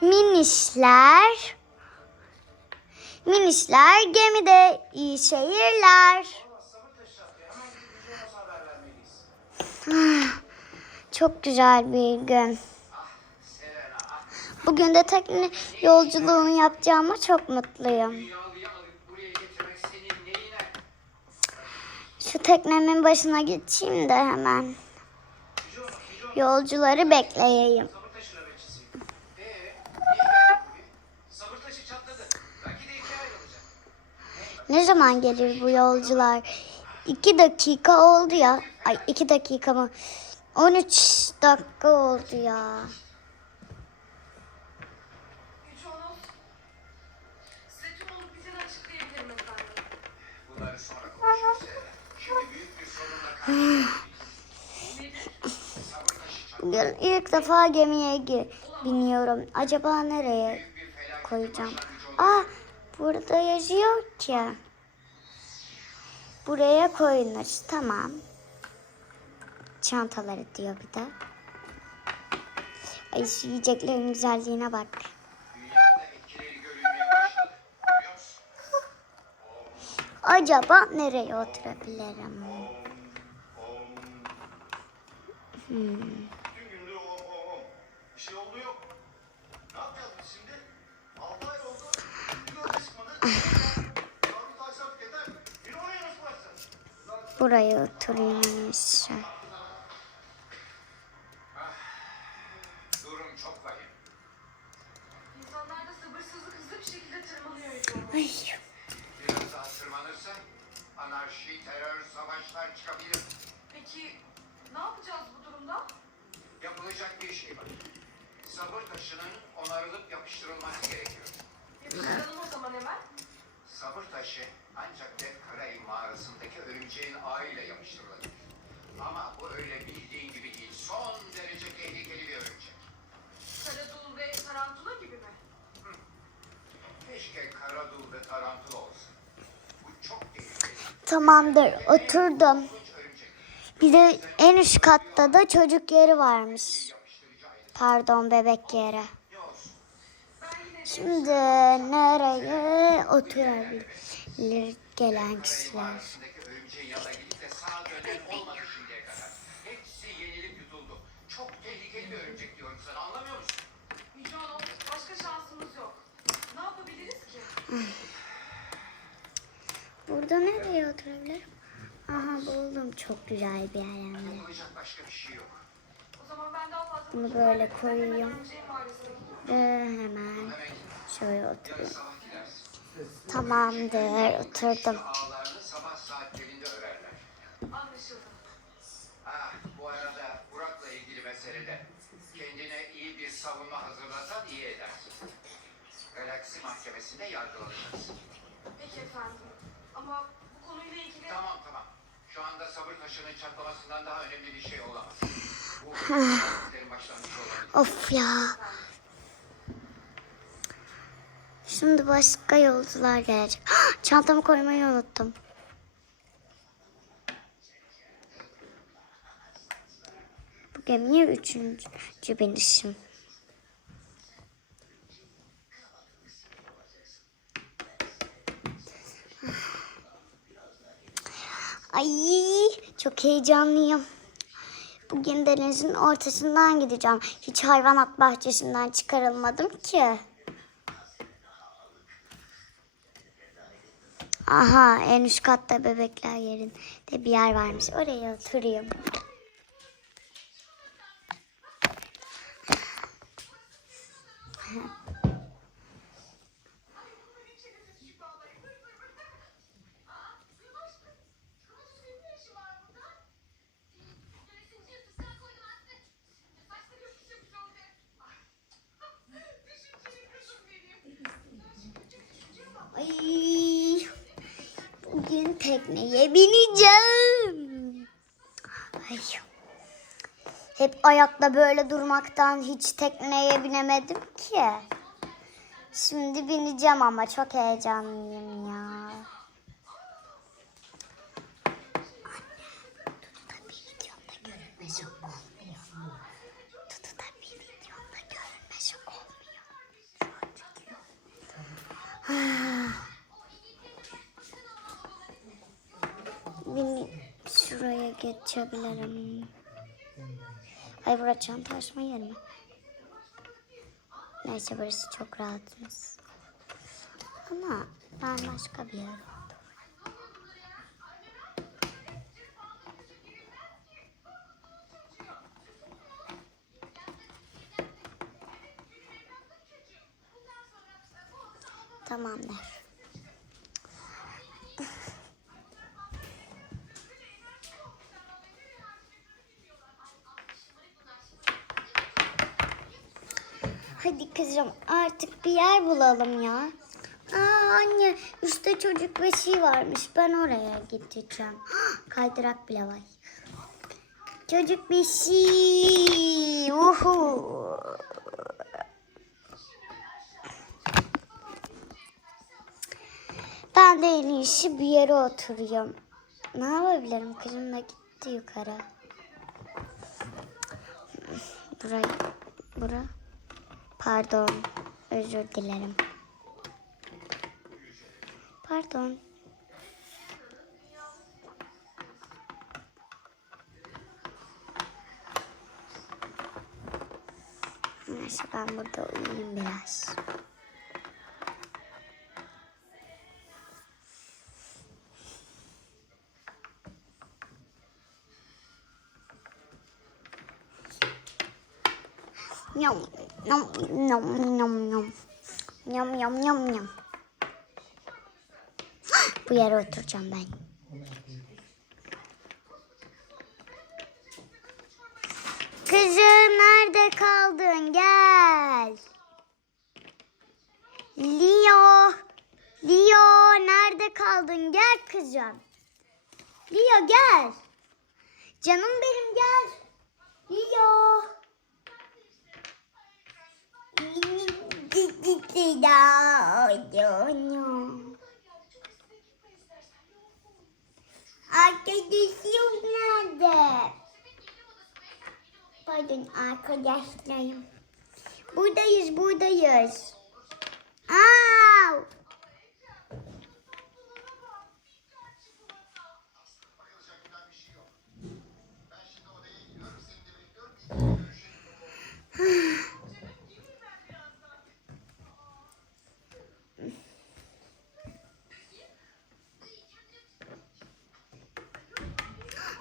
Minişler. Minişler gemide iyi şehirler. Ah, Çok güzel bir gün. Bugün de tekne yolculuğunu yapacağıma çok mutluyum. Şu teknemin başına geçeyim de hemen. Yolcuları bekleyeyim. Sabır taşı nöbetçisiyim. Ee, niye geldin bugün? Sabır taşı çatladı. Belki de ikiye ayrılacak. Ne zaman gelir bu yolcular? İki dakika oldu ya. Ay iki dakika mı? 13 dakika oldu ya. İlk defa gemiye biniyorum. Acaba nereye koyacağım? Aa burada yazıyor ki. Buraya koyulur. Tamam. Çantaları diyor bir de. Ay şu yiyeceklerin güzelliğine bak. Acaba nereye oturabilirim? Bütün şekilde tırmanıyor Yüce Onos. Ay, Biraz daha tırmanırsa anarşi, terör, savaşlar çıkabilir. Peki ne yapacağız bu durumda? Yapılacak bir şey var. Sabır taşının onarılıp yapıştırılması gerekiyor. Yapıştıralım o zaman hemen. Sabır taşı ancak Dev Karay mağarasındaki örümceğin ağıyla yapıştırılır. Ama bu öyle bildiğin gibi değil. Son derece tehlikeli bir örümcek. Karadul ve tarantula gibi mi? Keşke Karadul ve Tarantula olsun. Bu çok tehlikeli. tamamdır oturdum. Bir de en üst katta da çocuk yeri varmış. Pardon bebek yeri. Ne olsun? Ben yine de Şimdi nereye oturabilir gelen kişiler? Çok tehlikeli bir örümcek diyorum sana anlamıyor musun? Başka şansımız yok. Ne yapabiliriz? Burada nereye oturabilirim? Aha buldum çok güzel bir yer hem başka bir şey yok. O zaman ben daha fazla... Bunu böyle koyuyorum. Ve hemen şöyle gidersin. Tamamdır oturdum. Ah bu arada Burak'la ilgili meselede kendine iyi bir savunma hazırlasan iyi edersin. Galaksi mahkemesinde yargılanacaksın. Peki efendim. Ama bu konuyla ilgili... Tamam tamam. Şu anda sabır taşının çatlamasından daha önemli bir şey olamaz. Bu. Of ya. Şimdi başka yolcular gelecek. Ah, Çantamı koymayı unuttum. Bu gemiye üçüncü binişim. Ay çok heyecanlıyım. Bugün denizin ortasından gideceğim. Hiç hayvanat bahçesinden çıkarılmadım ki. Aha en üst katta bebekler yerinde bir yer varmış. Oraya oturayım. Ay, bugün tekneye bineceğim. Ay. Hep ayakta böyle durmaktan hiç tekneye binemedim ki. Şimdi bineceğim ama çok heyecanlıyım ya. Açabilirim. Ay burası çanta açma yeri mi? Neyse burası çok rahatız. Ama ben başka bir yer Tamamdır. Hadi kızım artık bir yer bulalım ya. Aa anne üstte çocuk beşiği varmış. Ben oraya gideceğim. Kaydırak bile var. Çocuk beşiği. Uhu. Ben de en iyisi bir yere oturuyorum. Ne yapabilirim? Kızım da gitti yukarı. Burayı, bura. Pardon. Özür dilerim. Pardon. Neyse ben burada uyuyayım biraz. Nhom, nhom, nhom. Nhom, nhom, nhom, nhom. Bu yere oturacağım ben. Kızım nerede kaldın? Gel. Leo. Leo nerede kaldın? Gel kızım. Leo gel. Canım benim gel. Leo. Arkadaşım nerede? Pardon arkadaşlarım. Buradayız buradayız.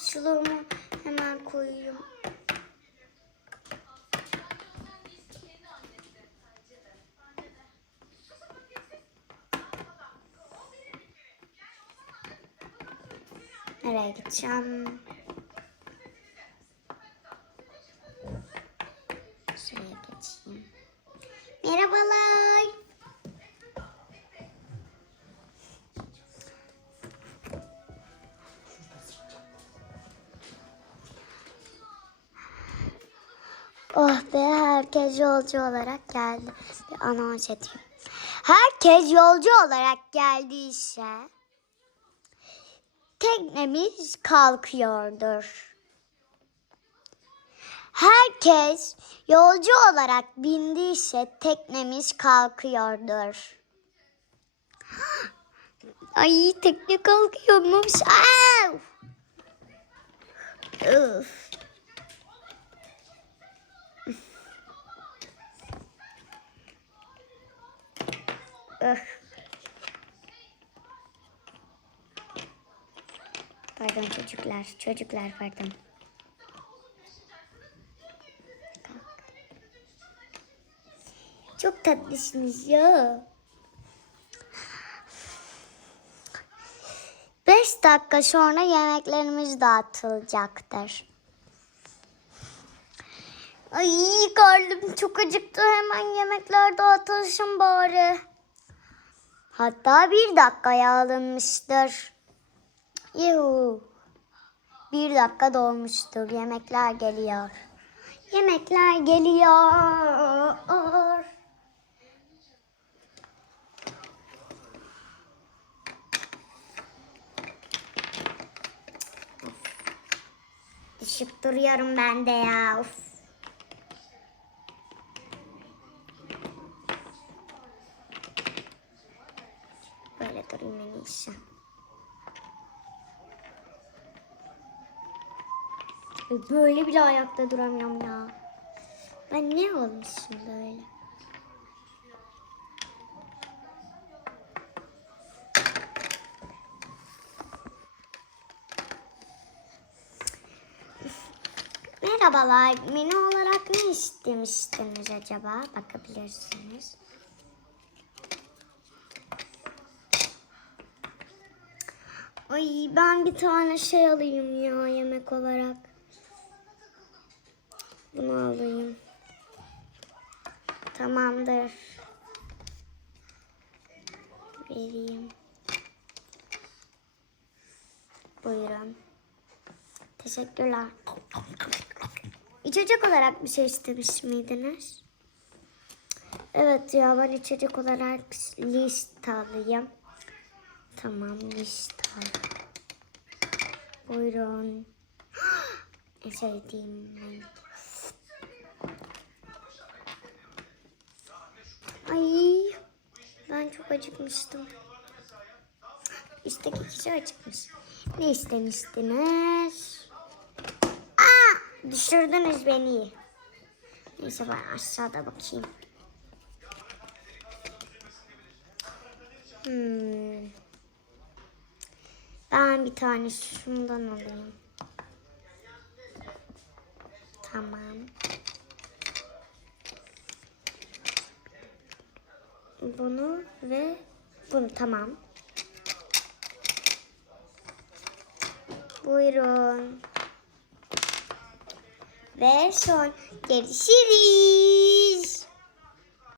Suluğumu hemen koyuyorum. Nereye gideceğim? Oh be herkes yolcu olarak geldi. Bir anons edeyim. Herkes yolcu olarak geldiyse teknemiz kalkıyordur. Herkes yolcu olarak bindiyse teknemiz kalkıyordur. Ay tekne kalkıyormuş. Au! Üf. Öf. Pardon çocuklar, çocuklar pardon. Çok tatlısınız ya. Beş dakika sonra yemeklerimiz dağıtılacaktır. Ay karnım çok acıktı. Hemen yemekler dağıtılsın bari. Hatta bir dakikaya alınmıştır. Yuhu. Bir dakika dolmuştur. Yemekler geliyor. Yemekler geliyor. Düşüp duruyorum ben de ya. Of. Böyle durayım en iyisi. Böyle bile ayakta duramıyorum ya. Ben ne olmuşum böyle? Merhabalar. Menü olarak ne istemiştiniz acaba? Bakabilirsiniz. Ay ben bir tane şey alayım ya yemek olarak. Bunu alayım. Tamamdır. Vereyim. Buyurun. Teşekkürler. İçecek olarak bir şey istemiş miydiniz? Evet ya ben içecek olarak liste alayım. Tamam liste. Buyurun. En sevdiğim renk. Ay ben çok acıkmıştım. Üstteki kişi acıkmış. Ne istemiştiniz? Aa, düşürdünüz beni. Neyse ben aşağıda bakayım. Hmm. Ben bir tane şundan alayım. Tamam. Bunu ve bunu tamam. Buyurun. Ve son görüşürüz.